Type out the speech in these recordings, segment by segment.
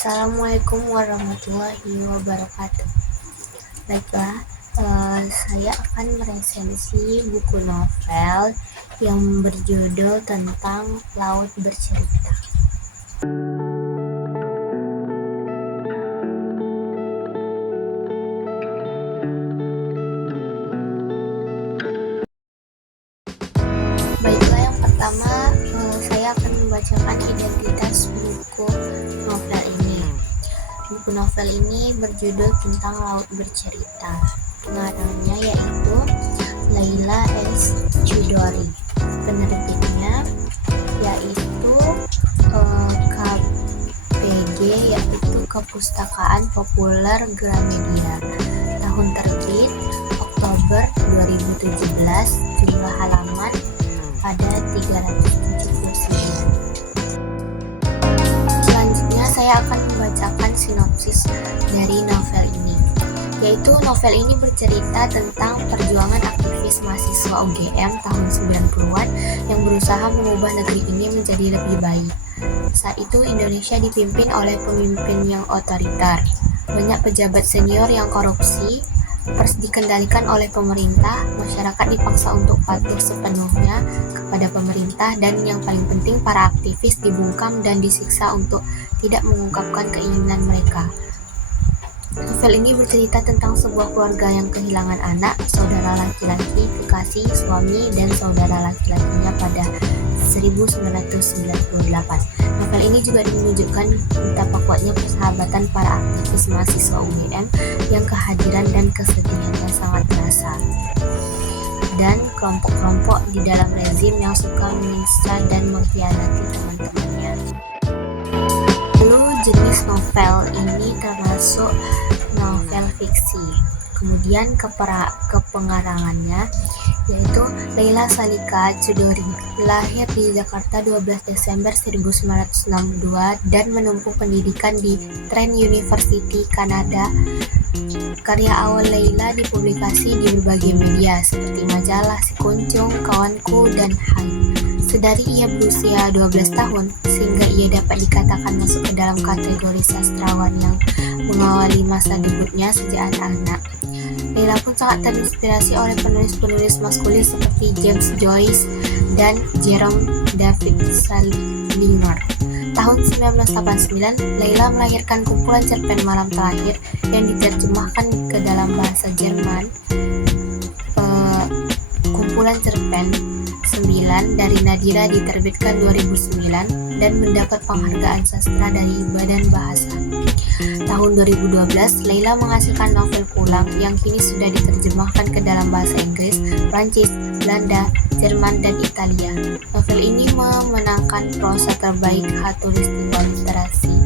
Assalamualaikum warahmatullahi wabarakatuh. Baiklah, saya akan meresensi buku novel yang berjudul tentang Laut Bercerita. Baiklah, yang pertama saya akan membacakan identitas buku novel ini. Buku novel ini berjudul tentang Laut Bercerita. Pengarangnya yaitu Laila S. Chudori. Penerbitnya yaitu KPG, yaitu Kepustakaan Populer Gramedia. Tahun terbit Oktober 2017. Jumlah halaman ada 379. Selanjutnya saya akan membacakan sinopsis dari novel ini, yaitu novel ini bercerita tentang perjuangan aktivis mahasiswa UGM tahun 90-an yang berusaha mengubah negeri ini menjadi lebih baik. Saat itu Indonesia dipimpin oleh pemimpin yang otoriter, banyak pejabat senior yang korupsi, dikendalikan oleh pemerintah, masyarakat dipaksa untuk patuh sepenuhnya kepada pemerintah, dan yang paling penting para aktivis dibungkam dan disiksa untuk tidak mengungkapkan keinginan mereka. Novel ini bercerita tentang sebuah keluarga yang kehilangan anak, saudara laki-laki, kekasih, suami, dan saudara laki-lakinya pada 1998. Novel ini juga menunjukkan betapa kuatnya persahabatan para aktivis mahasiswa UGM yang kehadiran dan kesedihannya sangat terasa, dan kelompok-kelompok di dalam rezim yang suka menyiksa dan mengkhianati teman-temannya. Lalu jenis novel ini termasuk novel fiksi. Kemudian kepengarangannya yaitu Laila Salika Chudori, lahir di Jakarta 12 Desember 1962 dan menempuh pendidikan di Trent University, Kanada. Karya awal Laila dipublikasi di berbagai media seperti majalah Si Kuncung, Kawanku, dan Hai. Sedari ia berusia 12 tahun, sehingga ia dapat dikatakan masuk ke dalam kategori sastrawan yang mengawali masa debutnya sejak anak-anak. Laila pun sangat terinspirasi oleh penulis-penulis maskulin seperti James Joyce dan Jerome David Salinger. Tahun 1989, Laila melahirkan kumpulan cerpen Malam Terakhir yang diterjemahkan ke dalam bahasa Jerman. Kumpulan cerpen 9 dari Nadira diterbitkan 2009 dan mendapat penghargaan sastra dari Badan Bahasa. Tahun 2012, Laila menghasilkan novel pulang yang kini sudah diterjemahkan ke dalam bahasa Inggris, Prancis, Belanda, Jerman, dan Italia. Novel ini memenangkan prosa terbaik Hatulis Tentang Literasi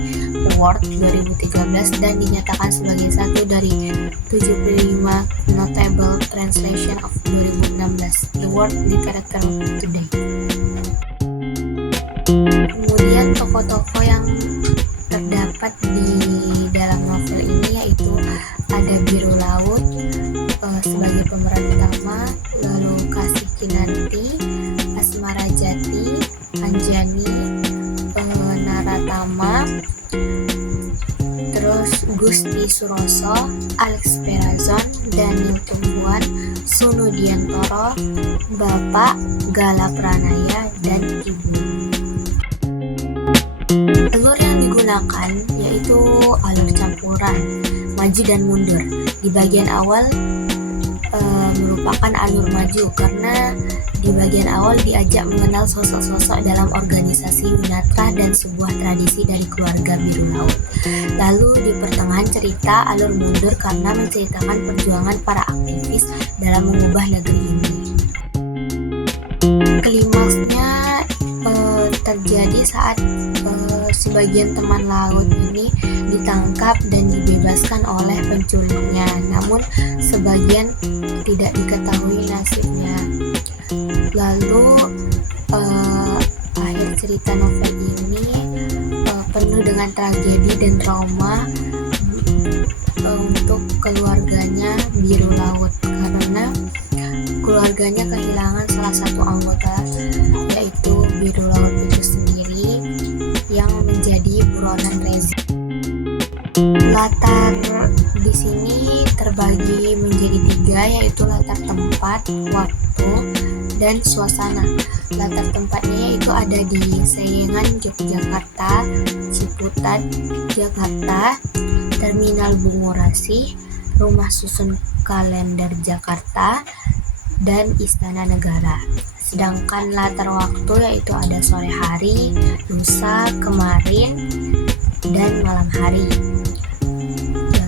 Award 2013 dan dinyatakan sebagai satu dari 75 Notable Translation of 2016, The World Literature Today. Kemudian tokoh-tokoh yang terdapat di dalam novel ini yaitu ada Biru Laut sebagai pemeran utama, lalu Kasih Kinanti, Asmara Jati, Anjani, Naratama, terus Gusti Suroso, Alex Perazon, Daniel Tumbuhan, Sunu Diantoro, Bapak Gala Pranaya, dan Ibu. Alur yang digunakan yaitu alur campuran, maju dan mundur. Di bagian awal merupakan alur maju karena di bagian awal diajak mengenal sosok-sosok dalam organisasi Winatra dan sebuah tradisi dari keluarga Biru Laut. Lalu di pertengahan cerita alur mundur karena menceritakan perjuangan para aktivis dalam mengubah negeri ini. Klimaksnya terjadi saat sebagian teman laut ini ditangkap dan dibebaskan oleh penculiknya, namun sebagian tidak diketahui nasibnya. Lalu akhir cerita novel ini penuh dengan tragedi dan trauma untuk keluarganya Biru Laut karena keluarganya kehilangan salah satu anggota, yaitu Biru Laut itu sendiri yang menjadi buronan rezim. Latar di sini terbagi menjadi 3, yaitu latar tempat, waktu, dan suasana. Latar tempatnya yaitu ada di Sayengan, Yogyakarta, Ciputat, Jakarta, Terminal Bungurasi, Rumah Susun Kalender Jakarta, dan Istana Negara. Sedangkan latar waktu yaitu ada sore hari, lusa, kemarin, dan malam hari.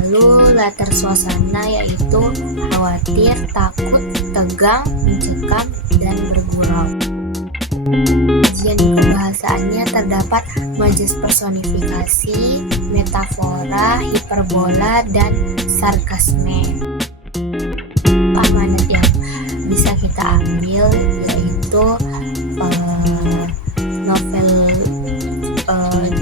Lalu latar suasana yaitu khawatir, takut, tegang, mencekam, dan bergurau. Kajian kebahasaannya terdapat majas personifikasi, metafora, hiperbola, dan sarkasme. Amanat yang bisa kita ambil yaitu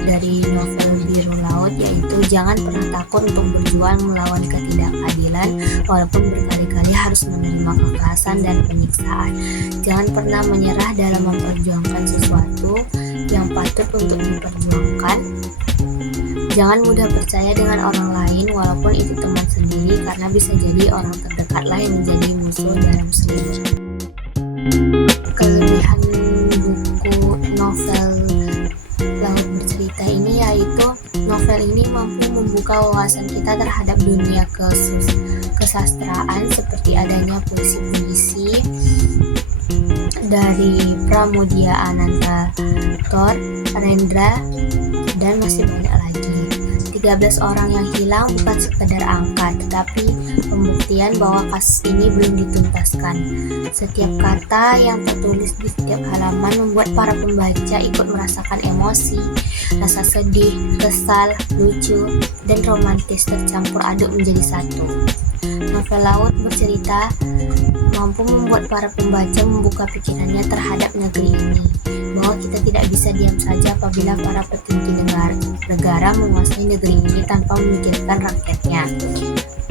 dari novel Biru Laut, yaitu jangan pernah takut untuk berjuang melawan ketidakadilan walaupun berkali-kali harus menerima kekerasan dan penyiksaan. Jangan pernah menyerah dalam memperjuangkan sesuatu yang patut untuk diperjuangkan. Jangan mudah percaya dengan orang lain walaupun itu teman sendiri, karena bisa jadi orang terdekatlah yang menjadi musuh dalam selingkuh. Kelebihan buku novel Laut Bercerita ini yaitu novel ini mampu membuka wawasan kita terhadap dunia kesastraan, seperti adanya puisi-puisi dari Pramudia Anantathur, Rendra, dan masih banyak lagi. 13 orang yang hilang bukan sekedar angka, tetapi pembuktian bahwa kasus ini belum dituntaskan. Setiap kata yang tertulis di setiap halaman membuat para pembaca ikut merasakan emosi, rasa sedih, kesal, lucu, dan romantis tercampur aduk menjadi satu. Novel Laut Bercerita mampu membuat para pembaca membuka pikirannya terhadap negeri ini, bahwa kita tidak bisa diam saja apabila para petinggi negara menguasai negeri ini tanpa memikirkan rakyatnya.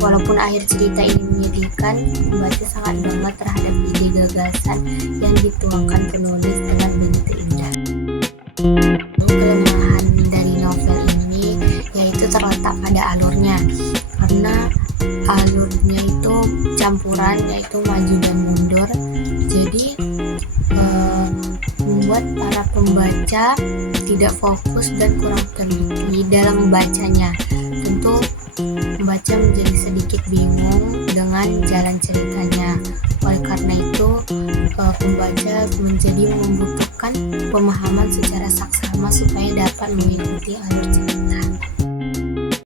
Walaupun akhir cerita ini menyedihkan, pembaca sangat bangga terhadap ide gagasan yang dituangkan penulis dengan begitu indah. Kelemahan dari novel ini yaitu terletak pada alurnya, karena alurnya itu campuran, yaitu maju dan mundur, jadi membuat para pembaca tidak fokus dan kurang teliti dalam membacanya. Tentu pembaca menjadi sedikit bingung dengan jalan ceritanya. Oleh karena itu, pembaca menjadi membutuhkan pemahaman secara saksama supaya dapat mengikuti alur cerita.